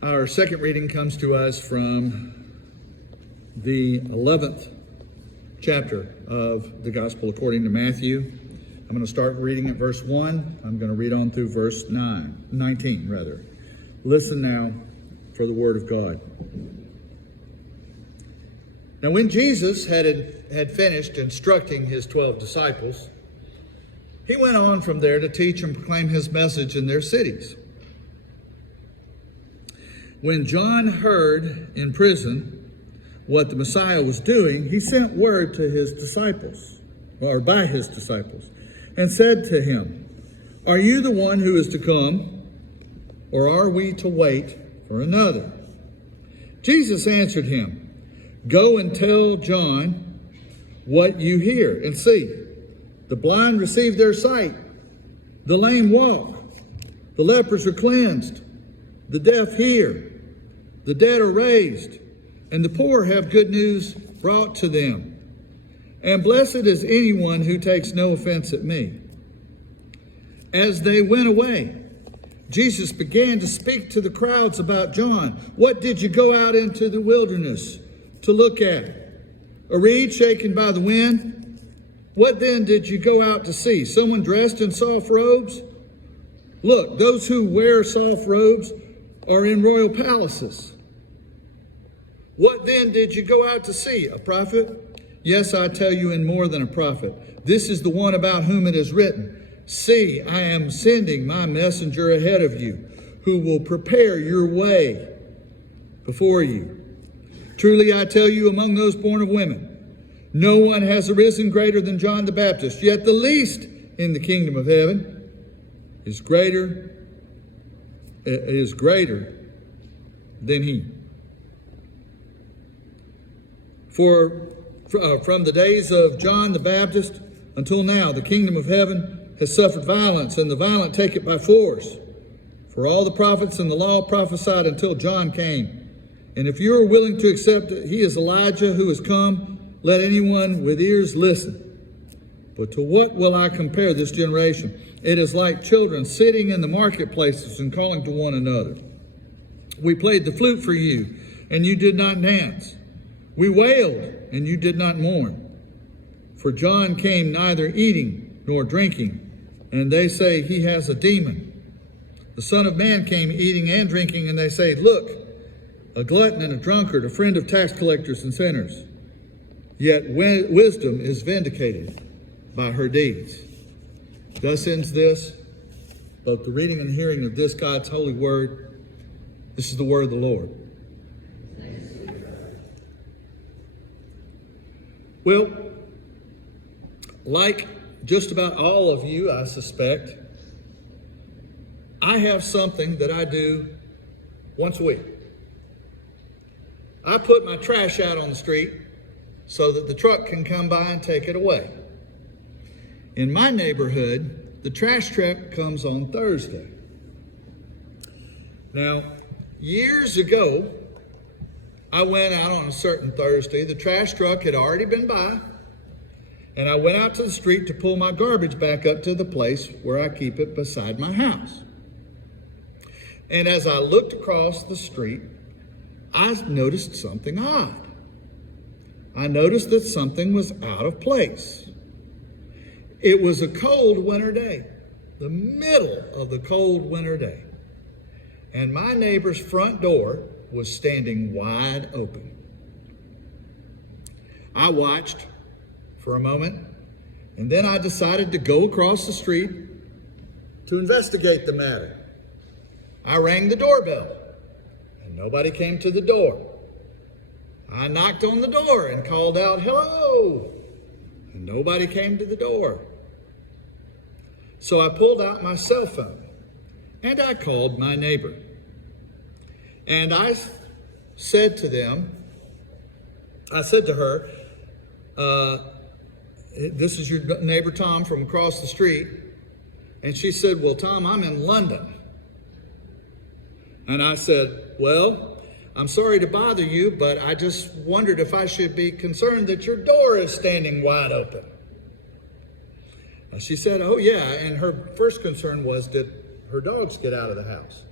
Our second reading comes to us from the 11th chapter of the Gospel according to Matthew. I'm going to start reading at verse 1. I'm going to read on through verse 19. Listen now for the word of God. Now when Jesus had finished instructing his 12 disciples, he went on from there to teach and proclaim his message in their cities. When John heard in prison what the Messiah was doing, he sent word to his disciples, or by his disciples, and said to him, "Are you the one who is to come, or are we to wait for another?" Jesus answered him, "Go and tell John what you hear and see. The blind receive their sight, the lame walk, the lepers are cleansed, the deaf hear, the dead are raised, and the poor have good news brought to them. And blessed is anyone who takes no offense at me." As they went away, Jesus began to speak to the crowds about John. "What did you go out into the wilderness to look at? A reed shaken by the wind? What then did you go out to see? Someone dressed in soft robes? Look, those who wear soft robes are in royal palaces. What then did you go out to see? A prophet? Yes, I tell you, and more than a prophet. This is the one about whom it is written, 'See, I am sending my messenger ahead of you, who will prepare your way before you. Truly I tell you, among those born of women, no one has arisen greater than John the Baptist, yet the least in the kingdom of heaven is greater than he. For from the days of John the Baptist until now, the kingdom of heaven has suffered violence, and the violent take it by force. For all the prophets and the law prophesied until John came. And if you are willing to accept that he is Elijah who has come, let anyone with ears listen. But to what will I compare this generation? It is like children sitting in the marketplaces and calling to one another. We played the flute for you, and you did not dance. We wailed, and you did not mourn. For John came neither eating nor drinking, and they say he has a demon. The Son of Man came eating and drinking, and they say, Look, a glutton and a drunkard, a friend of tax collectors and sinners. Yet wisdom is vindicated by her deeds." Thus ends this, both the reading and hearing of this God's holy word. This is the word of the Lord. Well, like just about all of you, I suspect, I have something that I do once a week. I put my trash out on the street so that the truck can come by and take it away. In my neighborhood, the trash truck comes on Thursday. Now, years ago, I went out on a certain Thursday. The trash truck had already been by, and I went out to the street to pull my garbage back up to the place where I keep it beside my house. And as I looked across the street, I noticed something odd. I noticed that something was out of place. It was a cold winter day, the middle of the cold winter day, and my neighbor's front door was standing wide open. I watched for a moment, and then I decided to go across the street to investigate the matter. I rang the doorbell, and nobody came to the door. I knocked on the door and called out, "Hello!" and nobody came to the door. So I pulled out my cell phone, and I called my neighbor. And I said to her, "This is your neighbor Tom from across the street." And she said, "Well, Tom, I'm in London." And I said, "Well, I'm sorry to bother you, but I just wondered if I should be concerned that your door is standing wide open." And she said, "Oh, yeah." And her first concern was, did her dogs get out of the house?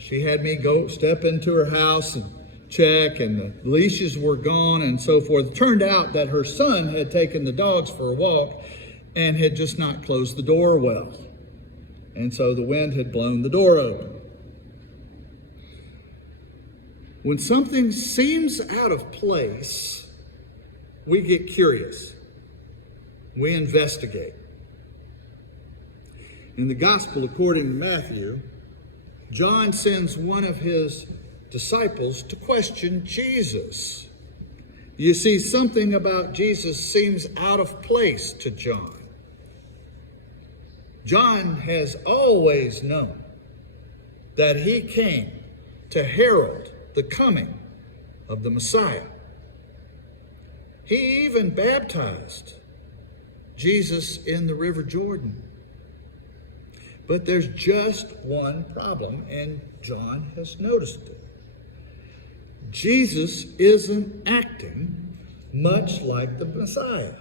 she had me go step into her house and check, and the leashes were gone and so forth. It turned out that her son had taken the dogs for a walk and had just not closed the door well. And so the wind had blown the door open. When something seems out of place, we get curious. We investigate. In the Gospel according to Matthew, John sends one of his disciples to question Jesus. You see, something about Jesus seems out of place to John. John has always known that he came to herald the coming of the Messiah. He even baptized Jesus in the River Jordan. But there's just one problem, and John has noticed it. Jesus isn't acting much like the Messiah.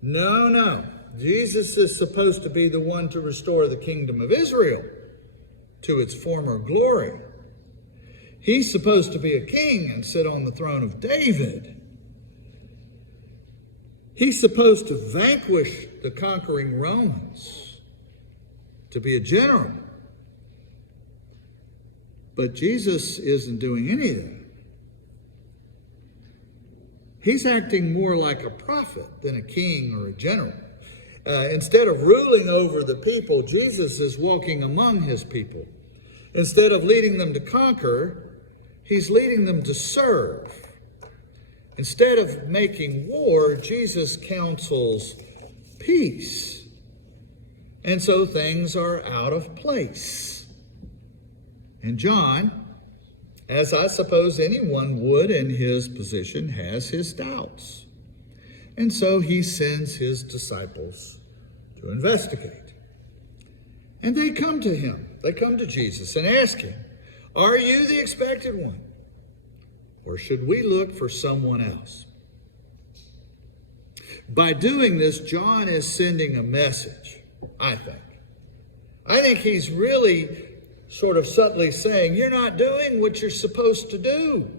No. Jesus is supposed to be the one to restore the kingdom of Israel to its former glory. He's supposed to be a king and sit on the throne of David. He's supposed to vanquish the conquering Romans, to be a general. But Jesus isn't doing any of that. He's acting more like a prophet than a king or a general. Instead of ruling over the people, Jesus is walking among his people. Instead of leading them to conquer, he's leading them to serve. Instead of making war, Jesus counsels peace. And so things are out of place. And John, as I suppose anyone would in his position, has his doubts. And so he sends his disciples to investigate. And they come to him. They come to Jesus and ask him, "Are you the expected one? Or should we look for someone else?" By doing this, John is sending a message, I think. I think he's really sort of subtly saying, you're not doing what you're supposed to do.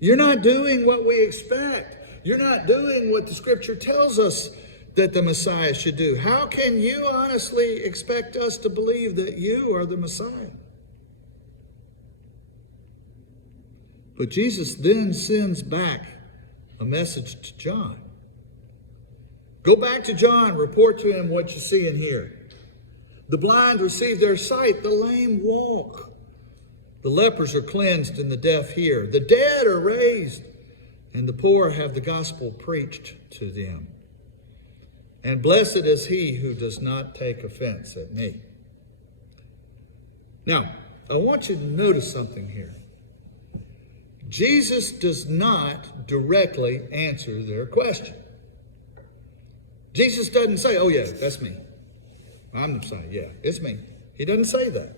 You're not doing what we expect. You're not doing what the scripture tells us that the Messiah should do. How can you honestly expect us to believe that you are the Messiah? But Jesus then sends back a message to John. Go back to John, report to him what you see and hear. The blind receive their sight, the lame walk. The lepers are cleansed and the deaf hear. The dead are raised, and the poor have the gospel preached to them. And blessed is he who does not take offense at me. Now, I want you to notice something here. Jesus does not directly answer their question. Jesus doesn't say, "Oh yeah, that's me. I'm the Messiah. Yeah, it's me." He doesn't say that.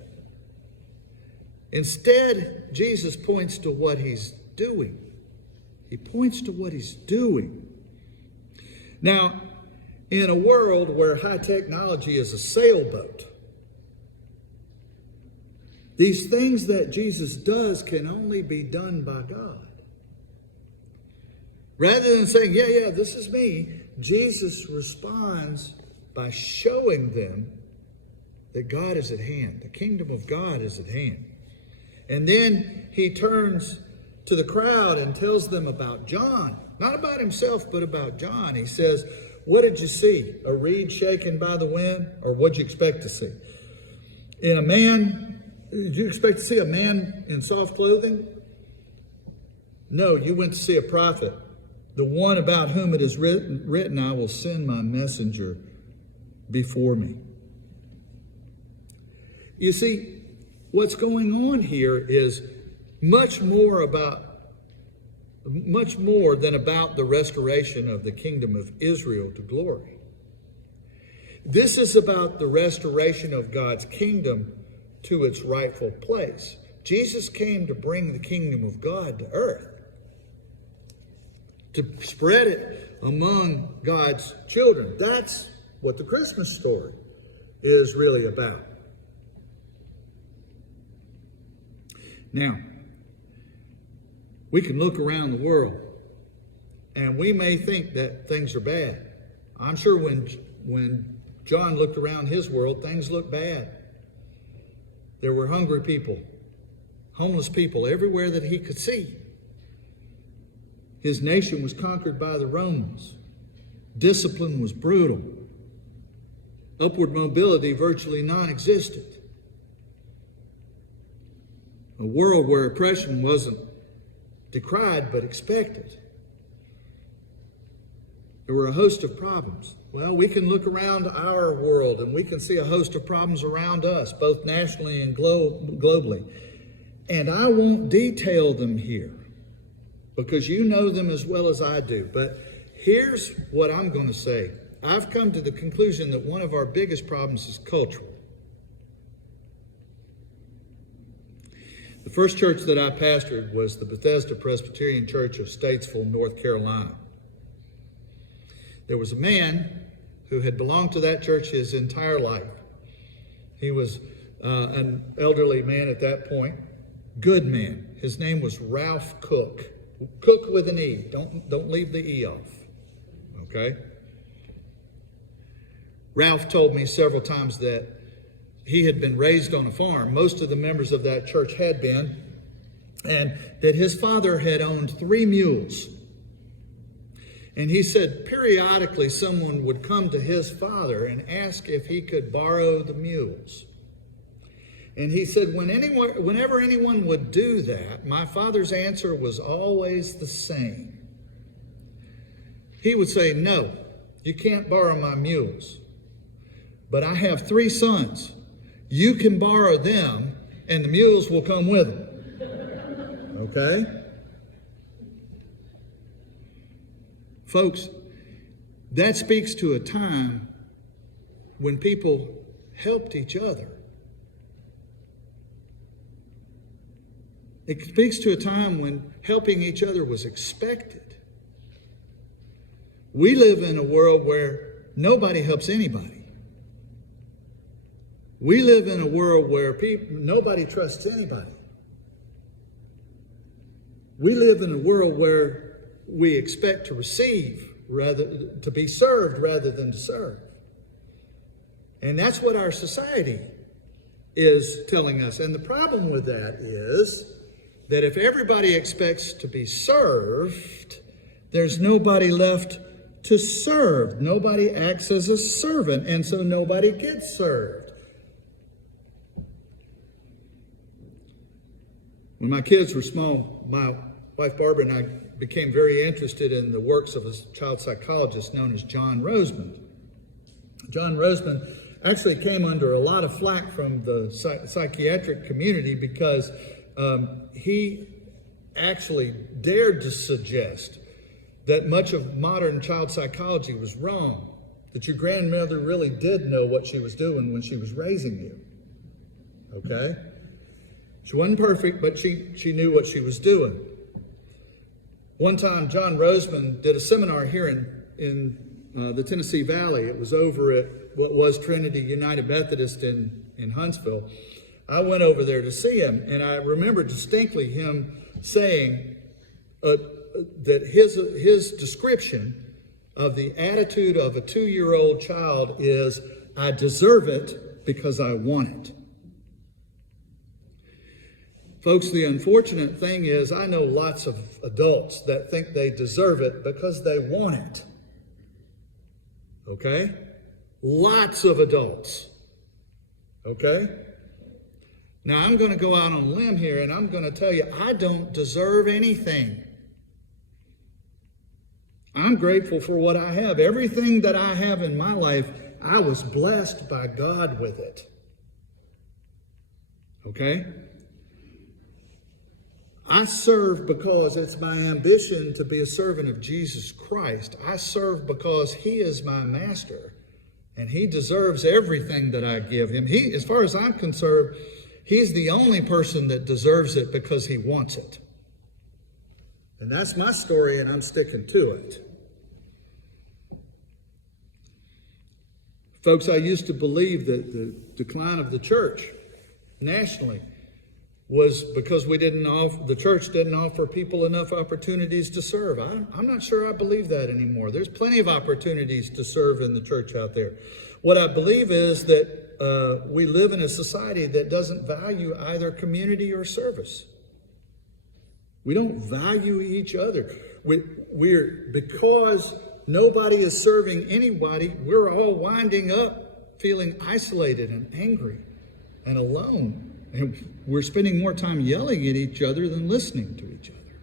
Instead, Jesus points to what he's doing. He points to what he's doing. Now, in a world where high technology is a sailboat, these things that Jesus does can only be done by God. Rather than saying, yeah, this is me, Jesus responds by showing them that God is at hand. The kingdom of God is at hand. And then he turns to the crowd and tells them about John. Not about himself, but about John. He says, "What did you see? A reed shaken by the wind? Or what'd you expect to see? Did you expect to see a man in soft clothing? No, you went to see a prophet. The one about whom it is written, I will send my messenger before me." You see, what's going on here is much more than about the restoration of the kingdom of Israel to glory. This is about the restoration of God's kingdom to its rightful place. Jesus came to bring the kingdom of God to earth, to spread it among God's children. That's what the Christmas story is really about. Now, we can look around the world and we may think that things are bad. I'm sure when John looked around his world, things looked bad. There were hungry people, homeless people everywhere that he could see. His nation was conquered by the Romans. Discipline was brutal. Upward mobility virtually non-existent. A world where oppression wasn't decried but expected. There were a host of problems. Well, we can look around our world and we can see a host of problems around us, both nationally and globally. And I won't detail them here because you know them as well as I do. But here's what I'm going to say. I've come to the conclusion that one of our biggest problems is cultural. The first church that I pastored was the Bethesda Presbyterian Church of Statesville, North Carolina. There was a man who had belonged to that church his entire life. He was an elderly man at that point, good man. His name was Ralph Cook. Cook with an E. Don't leave the E off. Okay? Ralph told me several times that he had been raised on a farm. Most of the members of that church had been. And that his father had owned 3 mules. And he said periodically someone would come to his father and ask if he could borrow the mules. And he said whenever anyone would do that, my father's answer was always the same. He would say, "No, you can't borrow my mules. But I have 3 sons. You can borrow them and the mules will come with them." Okay? Folks, that speaks to a time when people helped each other. It speaks to a time when helping each other was expected. We live in a world where nobody helps anybody. We live in a world where nobody trusts anybody. We live in a world where we expect to receive to be served rather than to serve. And that's what our society is telling us. And the problem with that is that if everybody expects to be served, there's nobody left to serve. Nobody acts as a servant, and so nobody gets served. When my kids were small, my wife Barbara and I became very interested in the works of a child psychologist known as John Rosemond. John Rosemond actually came under a lot of flack from the psychiatric community because he actually dared to suggest that much of modern child psychology was wrong, that your grandmother really did know what she was doing when she was raising you. Okay? She wasn't perfect, but she knew what she was doing. One time, John Rosemond did a seminar here in the Tennessee Valley. It was over at what was Trinity United Methodist in Huntsville. I went over there to see him, and I remember distinctly him saying that his description of the attitude of a 2-year-old child is, "I deserve it because I want it." Folks, the unfortunate thing is I know lots of adults that think they deserve it because they want it. Okay? Lots of adults. Okay? Now, I'm going to go out on a limb here and I'm going to tell you I don't deserve anything. I'm grateful for what I have. Everything that I have in my life, I was blessed by God with it. Okay? I serve because it's my ambition to be a servant of Jesus Christ. I serve because He is my master, and He deserves everything that I give Him. As far as I'm concerned, He's the only person that deserves it because He wants it. And that's my story, and I'm sticking to it. Folks, I used to believe that the decline of the church nationally was because the church didn't offer people enough opportunities to serve. I'm not sure I believe that anymore. There's plenty of opportunities to serve in the church out there. What I believe is that we live in a society that doesn't value either community or service. We don't value each other. Because nobody is serving anybody, we're all winding up feeling isolated and angry and alone. And we're spending more time yelling at each other than listening to each other.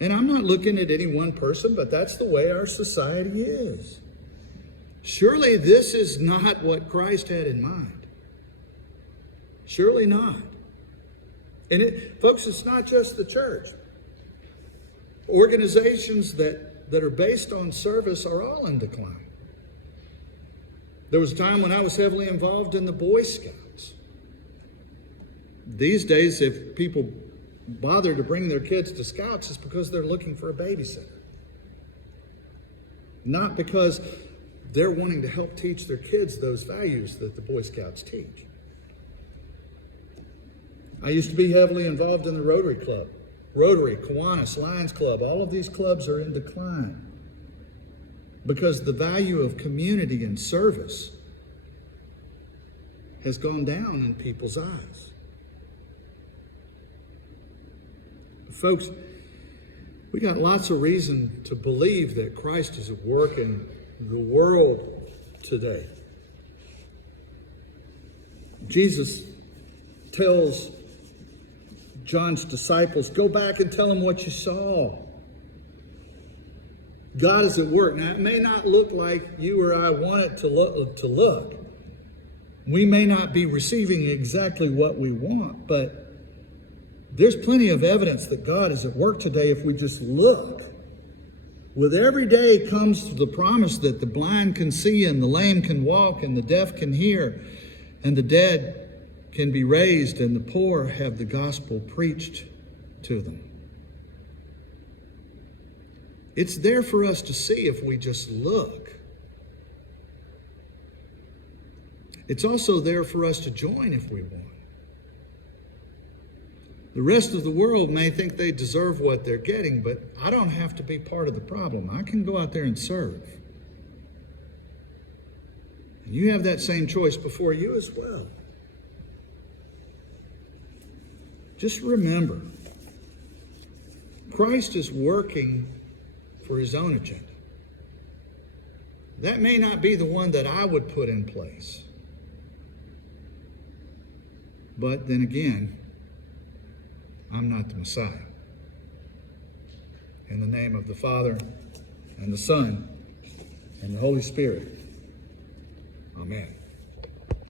And I'm not looking at any one person, but that's the way our society is. Surely this is not what Christ had in mind. Surely not. And folks, it's not just the church. Organizations that are based on service are all in decline. There was a time when I was heavily involved in the Boy Scouts. These days, if people bother to bring their kids to Scouts, it's because they're looking for a babysitter. Not because they're wanting to help teach their kids those values that the Boy Scouts teach. I used to be heavily involved in the Rotary Club. Rotary, Kiwanis, Lions Club, all of these clubs are in decline because the value of community and service has gone down in people's eyes. Folks, we got lots of reason to believe that Christ is at work in the world today. Jesus tells John's disciples, go back and tell them what you saw. God is at work. Now, it may not look like you or I want it to look. We may not be receiving exactly what we want, but there's plenty of evidence that God is at work today if we just look. With every day comes the promise that the blind can see and the lame can walk and the deaf can hear and the dead can be raised and the poor have the gospel preached to them. It's there for us to see if we just look. It's also there for us to join if we want. The rest of the world may think they deserve what they're getting, but I don't have to be part of the problem. I can go out there and serve. And you have that same choice before you as well. Just remember, Christ is working for his own agenda. That may not be the one that I would put in place. But then again, I'm not the Messiah. In the name of the Father, and the Son, and the Holy Spirit. Amen.